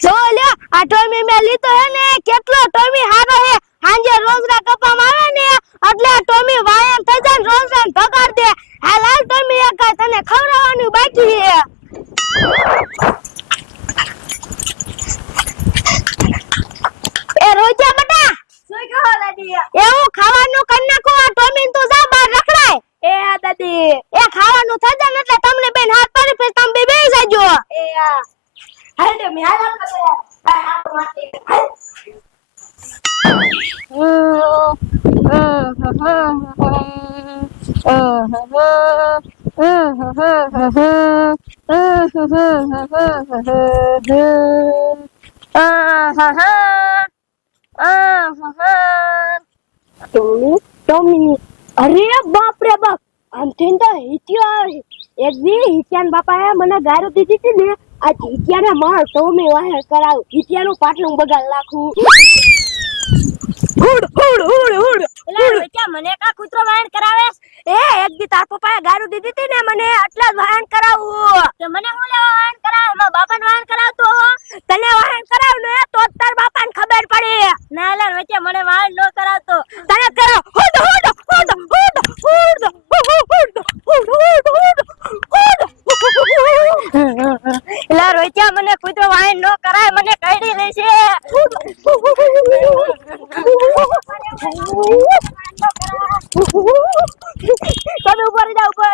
જો લ્યો આ ટોમી મે લીધો હે ને કેટલો ટોમી હારો હે હાંજે રોજરા કપામાં આવે ને એટલે ટોમી વાયમ થઈ જાય ને રોજરા ભગાડ દે આ લાલ ટોમી એક તને ખવડાવવાનું બાકી હે એ રોજા બટા શું કહો દાદી એવું ખાવાનું કર નાખો આ ટોમી તું જા બહાર રખડાય એ આ દાદી એ ખાવાનું થઈ જાય ને એટલે તમને બેન હાથ પડી પછી તમે બે જાજો એ આ હાલ દે મે હાલ કરે આ તો માટી ટોમી અરે બાપ રે બાપ આમ થઈને તો હિત્યો એક દી હિત્યાન બાપાએ મને ગારો દીધી હતી ને આ હિત્યાને માર ટોમી વાહે કરાવ હિત્યાનું પાટલું બગાડ નાખું હુડ હુડ હુડ હુડ એલા હિત્યા મને કા કૂતરો વાહન કરાવે એ એક દી તાર પપ્પાએ ગારો દીધી હતી ને મને એટલે જ વાહન કરાવું કે મને હું લેવા વાહન કરાવ મારા બાપાને વાહન કરાવતો તને વાહન કરાવ ને તો તાર બાપાને ખબર પડે ના એલા હિત્યા મને વાહન ન કરાવતો તને કરાવ hood hood hood hood hood એલા રોહિત્યા મને કૂતરો વાહન ન કરાય મને કઈડી લેશે તમે ઉપર જાવ ઉપર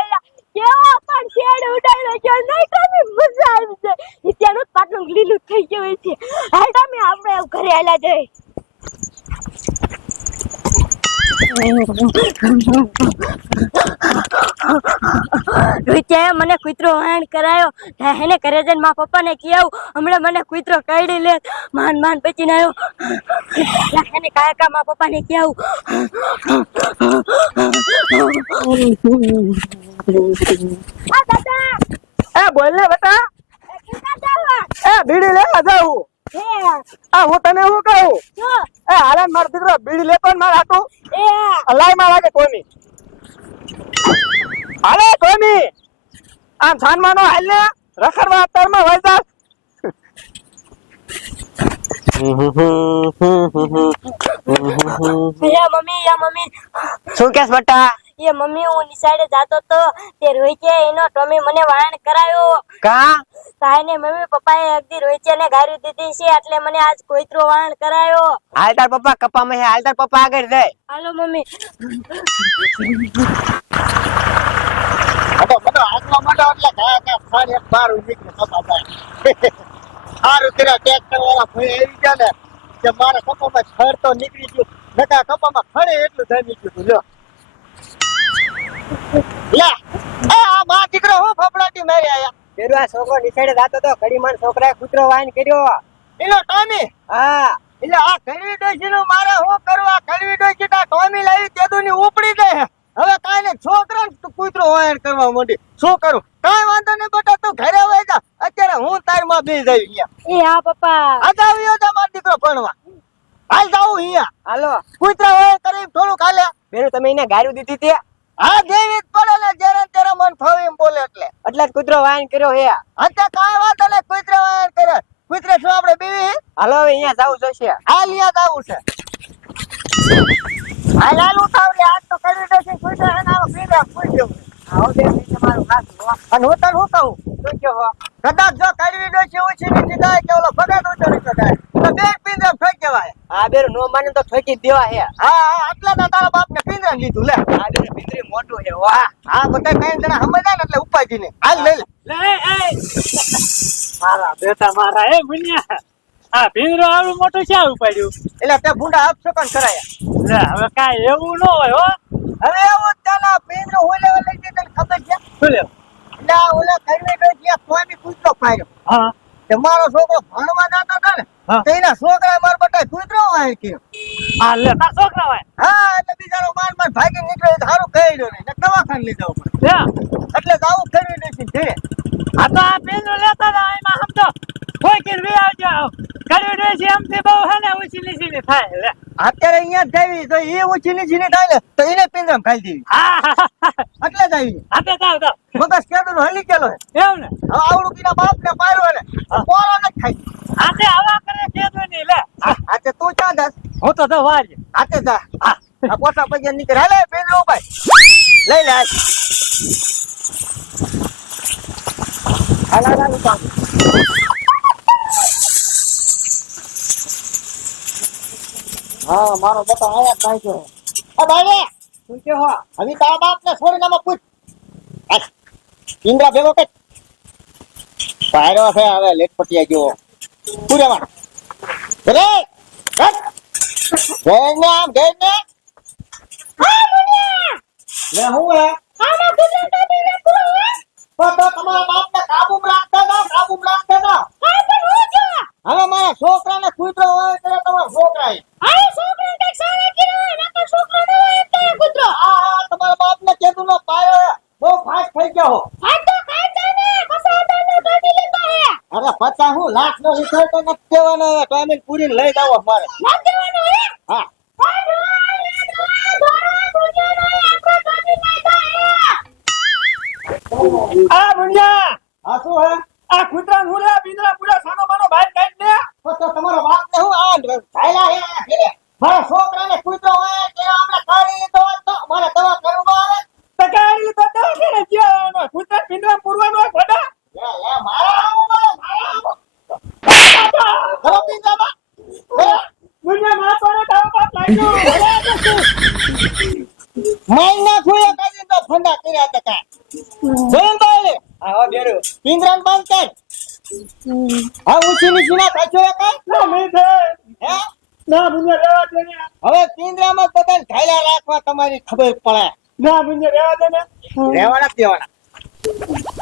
કેવો પણ શેડ ઉડાડ્યો છે નહીં તમે મજા આવી છે હિત્યાનું પાટલું લીલું થઈ ગયું છે હાલ તમે આપણે ઘરે આલા જઈ રોહિત્યાએ મને કૂતરો વાહન કરાયો એને ઘરે જઈને મારા પપ્પાને કહેવું હમણાં મને કૂતરો કાઢી લે માન માન બચીને આવ્યો એને કાયકા મારા પપ્પાને કહેવું આ દાદા એ બોલ ને બેટા એ બીડી લેવા જાઉં આ હું તને શું કહું એ હાલન મારો દીકરો બીડી લેતો ને મારા હાટુ લાય માં લાગે કોની હાલે કોની આમ સાનમાનો હાલ ને રખડવા અત્યારમાં વઈ જા મમ્મી શું કેસ બેટા એ મમ્મી હું નિસાડે જાતો તો તે રોહિત્ય એનો ટોમી મને વાહન કરાયો કા તાઈને મમ્મી પપ્પાએ એક દી રોહિત્ય ને ગારી દીધી છે એટલે મને આજ કોઈત્રો વાહન કરાયો હાલ તાર પપ્પા કપામાં હે હાલ તાર પપ્પા આગળ જાય હાલો મમ્મી બધો આટલા મોટો એટલે કા ફાડ એક બાર નીકળે કપા ભાઈ સારું તેરા ટ્રેક્ટર વાળા ભાઈ આવી ગયા ને કે મારા કપામાં ખડ તો નીકળી ગયું નકા કપામાં ખડે એટલું થઈ નીકળ્યું લ્યો લે આ મા દીકરો હું ફફડાટી મારી આયા પેલો આ છોકરો નિસાડે જાતો તો ઘડીમાં છોકરાએ કૂતરો વાહન કર્યો એનો ટોમી હા એટલે આ ઘડી ડોશી નું મારે શું કરવા ઘડી ડોશી તા ટોમી લાવી તેદુની ઉપડી દે હવે કાઈ ને છોકરા કૂતરો વાયર કરવા માંડી શું કરું કાઈ વાંધો નહીં બેટા તું ઘરે વઈ જા અત્યારે હું તાર માં બે જઈ અહીંયા એ હા પપ્પા આજ આવ્યો જા માર દીકરો ભણવા હાલ જાઉં અહીંયા હાલો કૂતરા વાયર કરી થોડુંક હાલે બેરો તમે એને ગારું દીધી તે હા દેવી જ પડે ને જયારે તેરા મન ફાવે એમ બોલે એટલે જ કૂતરો વાહન કર્યો હે અત્યારે કાઈ વાંધો નહીં કૂતરા વાયર કરે કૂતરા શું આપણે બેવી હાલો હવે અહીંયા જાવું જોશે હાલ અહીંયા જાવું છે હાલ હાલ ઉઠાવ લે આજ તો કરી દેશે કૂતરા એને આવો પીડા પૂછ્યો આવો દે તમારું ખાસ અને હું તને શું કહું શું કહો કદાચ જો કડવી ડોશી ઓછી નીચી થાય કે ઓલો ભગાડ ઊંચો નીચો થાય તો બે પિંજરા ફેંક કહેવાય આ બેરો નો માને તો ઠોકી દેવા હે હા આટલા ના તારા બાપ ને પિંજરા લીધું લે આ બેરો ભીતરી મોટું હે વાહ હા બધા કઈ જણા સમજાય ને એટલે ઉપાજી ને હાલ લઈ લે મારા બેટા મારા એ મુનિયા આ ભીંડરો આવડું મોટું ક્યાં ઉપાડ્યું એટલે તે ભૂંડા અપશકન કરાયા લે હવે કાંઈ એવું ન હોય હો હવે એવું ત્યાંના પિંજરો હોય લેવા લઈ જઈ તને ખબર છે શું લે એટલે આ ઓલા કડવી ડોશી કોઈ બી કૂતરો પાડ્યો હા તે મારો છોકરો ભણવા જતો હતો ને હા. તો એના છોકરા માર બટા કૂતરો વાય કે આ લે તાર છોકરા હોય હા એટલે બિચારો માર ભાગી નીકળે તો સારું કહી દો ને દવાખાને લઈ જવું પડે લે એટલે જાવું કરવી નથી ધીરે આ તો આ ભીંડરો લેતા હતા એમાં સમજો કોઈ કીર વી આવજો કરી દે છે એમથી બહુ હે ને ઓછી નીચી થાય લે અત્યારે અહીંયા જ જાવી તો એ ઓછી નીચી થાય ને તો એને પિંજરામાં ખાઈ દેવી હા એટલે જ આવી આપે જાવ મગજ કેદું હલી ગયેલો હે એવું ને હવે આવડું કીના બાપ ને પાડ્યો ને પોરો ન ખાઈ હાથે હવા કરે કેદું નહીં લે આતે તું ક્યાં જાસ હું તો જો વાર આતે જા આ પોતા પૈયા નીકળ હાલે પેલો ભાઈ લઈ લે હાલા હાલા ઉતાર હા મારો બેટા આયા કાઈ છે આ ભાઈ તું કે હો હવે તારા બાપ ને છોડીને આમાં પૂછ ઇન્દ્રા ભેગો કઈ પાયરો છે હવે લેટપટિયા જેવો પૂરેવા રે ગેને આમ ગેને લે હું હે આમાં કૂતરો કાપી નાખો તો તમારા બાપ ને કાબૂમાં રાખતા હતા હા પણ હું જો હવે મારા છોકરાને કૂતરો હોય તો તમારા છોકરા આ છોકરો કઈક સારા કર્યો હોય નકર છોકરો ન હોય તો કૂતરો આ તમારા બાપ ને કેદું નો પાયો બહુ ફાસ્ટ થઈ ગયો હો આ તો ખાઈ જા ને કસા તો કાઢી લીધો હે અરે 50 લાખ નો વિચાર તો નથી દેવાનો હવે ટોમીન પૂરી લઈ જાવ મારે ના દેવાનો હે હા આ ભુંજા આ શું હે આ કૂતરા હું લે બિંદરા પૂરા સાનો માનો બહાર કાઢ દે તો તમારો બાપ ને હું આ ચાલ્યા હે ઘરે મારા છોકરાને કૂતરો હોય તે આપણે કાઢી લીધો હોત તો મારે દવા કરવો આવે તકાડી તો તો કે ને જ્યાનો કૂતરા બિંદરા પૂરવાનો ભડા લે મારા આવો ચલો પીંજામાં ભુંજા માતોને તાવ બાપ લાગ્યો માઈ ના ખોયા કાઢી તો ફંડા કર્યા હતા જોઈન બાલે આવો બેરો પિંજરાન બંધ કર હા ઊંચી નીચી ના કાચો એક ના મે છે હે ના ભુંજા રેવા દે ને હવે પિંજરામાં બધાને ઘાયલા રાખવા તમારી ખબર પડે ના ભુંજા રેવા દે ને રહેવાના દેવાના